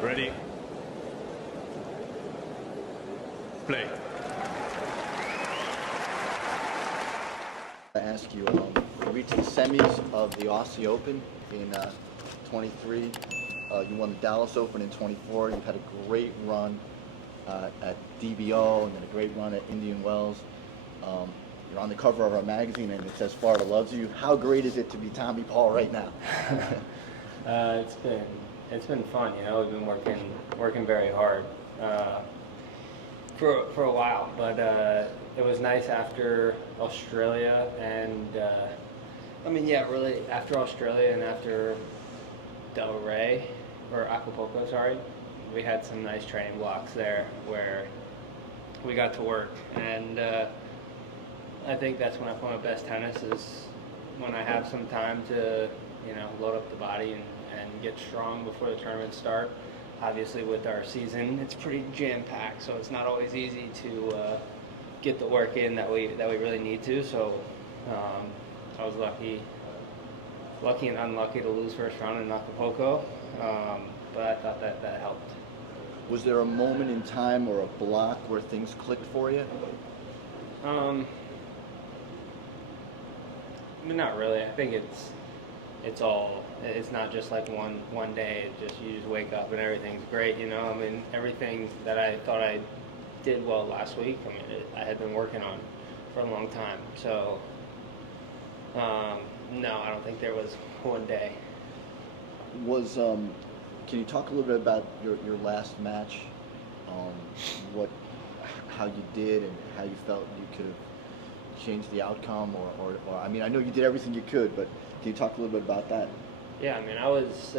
Ready? Play. I ask you, you reached the semis of the Aussie Open in 23. You won the Dallas Open in 24. You've had a great run at DBO and then a great run at Indian Wells. You're on the cover of our magazine and it says Florida loves you. How great is it to be Tommy Paul right now? It's been fun. You know, we've been working very hard for a while, but it was nice after Australia and really after Australia and after Delray or Acapulco, sorry, we had some nice training blocks there where we got to work, and I think that's when I play my best tennis, is when I have some time to, you know, load up the body and get strong before the tournaments start. Obviously with our season, it's pretty jam-packed, so it's not always easy to get the work in that we really need to. So I was lucky and unlucky to lose first round in Acapulco, but I thought that helped. Was there a moment in time or a block where things clicked for you? I mean, not really. I think it's not just like one day. You just wake up and everything's great, you know. I mean, everything that I thought I did well last week, I mean, I had been working on for a long time. So no, I don't think there was one day. Can you talk a little bit about your last match? How you did and how you felt you could have changed the outcome, or I mean, I know you did everything you could, but can you talk a little bit about that? Yeah, I mean, I was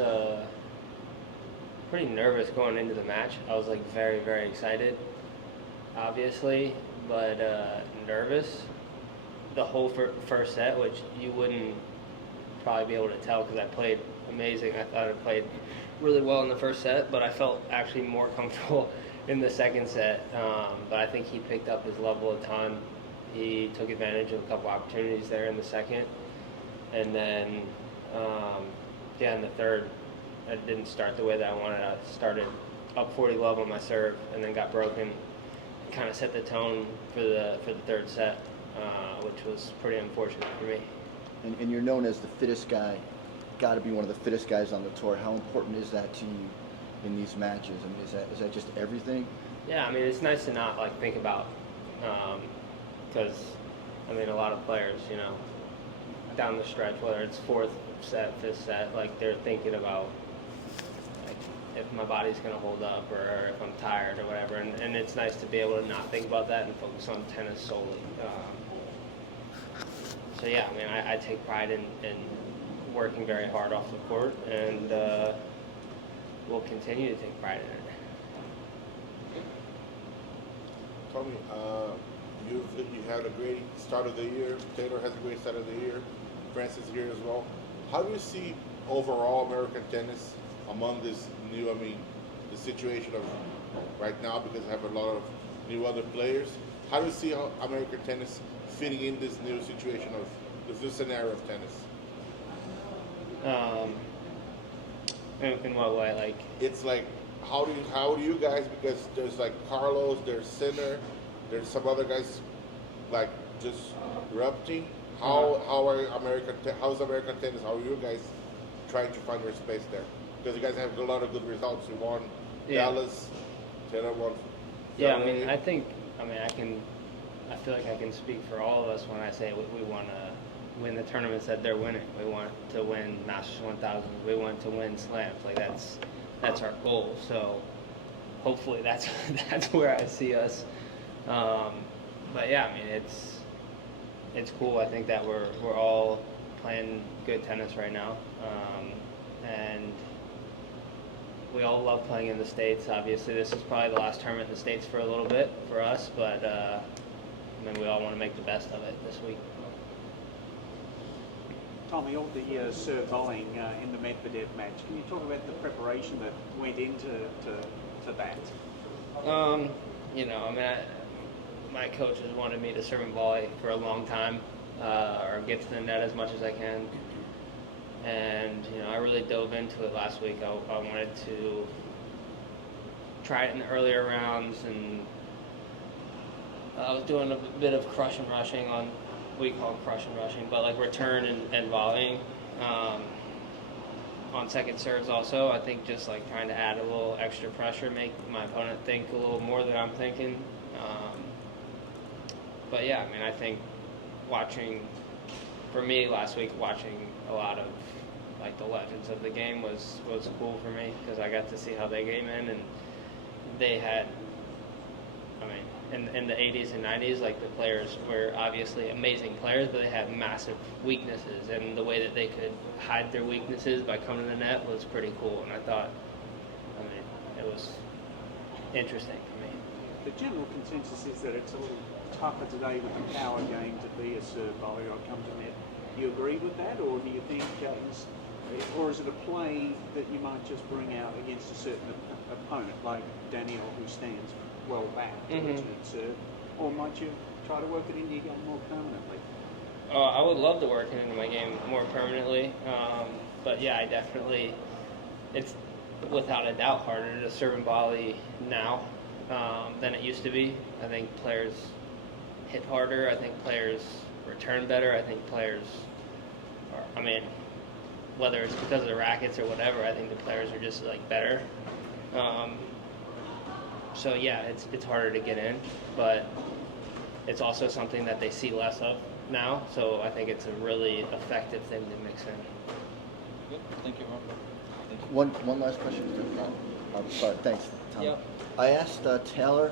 pretty nervous going into the match. I was like very, very excited, obviously, but nervous the whole first set, which you wouldn't probably be able to tell because I played amazing. I thought I played really well in the first set, but I felt actually more comfortable in the second set. But I think he picked up his level a ton. He took advantage of a couple opportunities there in the second. And then, in the third, I didn't start the way that I wanted. I started up 40 love on my serve and then got broken. Kind of set the tone for the third set, which was pretty unfortunate for me. And you're known as the fittest guy, got to be one of the fittest guys on the tour. How important is that to you in these matches? I mean, is that just everything? Yeah, I mean, it's nice to not like think about, because I mean, a lot of players, you know, down the stretch, whether it's fourth set, fifth set, like they're thinking about like if my body's gonna hold up or if I'm tired or whatever, and it's nice to be able to not think about that and focus on tennis solely. So yeah, I mean, I take pride in working very hard off the court, and will continue to take pride in it. Tommy, you had a great start of the year. Taylor has a great start of the year. Francis here as well. How do you see overall American tennis among this new, the situation of right now, because I have a lot of new other players? How do you see how American tennis fitting in this new situation of this new scenario of tennis? In what way? Like, it's like, how do you guys, because there's like Carlos, there's Sinner, there's some other guys like just erupting. How's American tennis? How are you guys trying to find your space there? Because you guys have a lot of good results. You won Dallas, Taylor won. Yeah, I mean, I feel like I can speak for all of us when I say we want to win the tournaments that they're winning. We want to win Masters 1000. We want to win slams. Like that's our goal. So hopefully that's where I see us. But yeah, I mean, it's cool. I think that we're all playing good tennis right now, and we all love playing in the States. Obviously, this is probably the last tournament in the States for a little bit for us, but I mean, we all want to make the best of it this week. Tommy, all the serve volleying in the Medvedev match. Can you talk about the preparation that went into that? You know, I mean, my coaches wanted me to serve and volley for a long time, or get to the net as much as I can. And, you know, I really dove into it last week. I wanted to try it in the earlier rounds, and I was doing a bit of crush and rushing on, we call it crush and rushing, but like return and volleying on second serves also. I think just like trying to add a little extra pressure, make my opponent think a little more than I'm thinking. But yeah, I mean, I think for me last week, watching a lot of like the legends of the game was cool for me, because I got to see how they came in, and they had, I mean, in the 80s and 90s, like the players were obviously amazing players, but they had massive weaknesses, and the way that they could hide their weaknesses by coming to the net was pretty cool. And I thought, I mean, it was interesting for me. The general consensus is that it's a little tougher today with the power game to be a serve volley or come to net. Do you agree with that, or do you think, or is it a play that you might just bring out against a certain opponent, like Daniel, who stands well back to return serve, or might you try to work it into your game more permanently? I would love to work it into my game more permanently, but yeah, I definitely, it's without a doubt harder to serve and volley now than it used to be. I think players hit harder. I think players return better. I think players are, I mean, whether it's because of the rackets or whatever, I think the players are just like better. So yeah, it's harder to get in, but it's also something that they see less of now. So I think it's a really effective thing to mix in. Good. Thank you, Ron. Thank you. One last question. I'm sorry. Thanks, Tom. Yep. I asked Taylor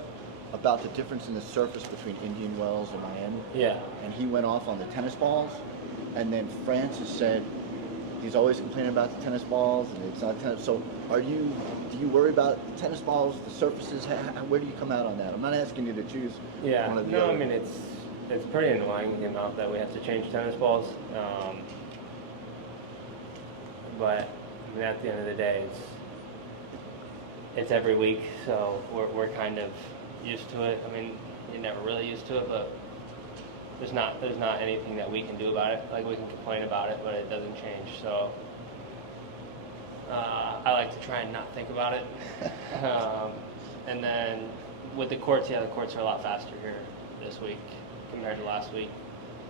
about the difference in the surface between Indian Wells and Miami. Yeah. And he went off on the tennis balls, and then Francis said he's always complaining about the tennis balls, and it's not tennis. So, do you worry about the tennis balls, the surfaces? Where do you come out on that? I'm not asking you to choose one or the other. I mean, it's pretty annoying the amount that we have to change tennis balls. But I mean, at the end of the day, it's every week, so we're kind of used to it. I mean, you're never really used to it, but there's not anything that we can do about it. Like, we can complain about it, but it doesn't change. So I like to try and not think about it. And then with the courts, the courts are a lot faster here this week compared to last week,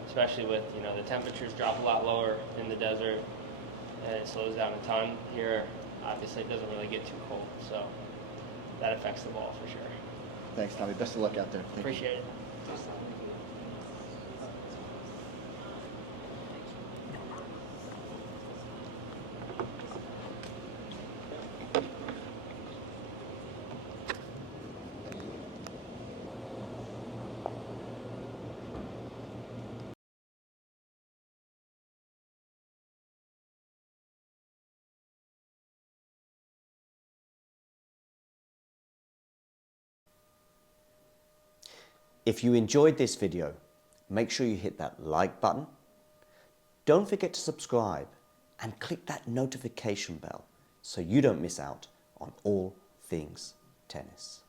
especially with, the temperatures drop a lot lower in the desert, and it slows down a ton. Here, obviously, it doesn't really get too cold, so that affects the ball for sure. Thanks, Tommy. Best of luck out there. Thank you. Appreciate it. If you enjoyed this video, make sure you hit that like button. Don't forget to subscribe and click that notification bell so you don't miss out on all things tennis.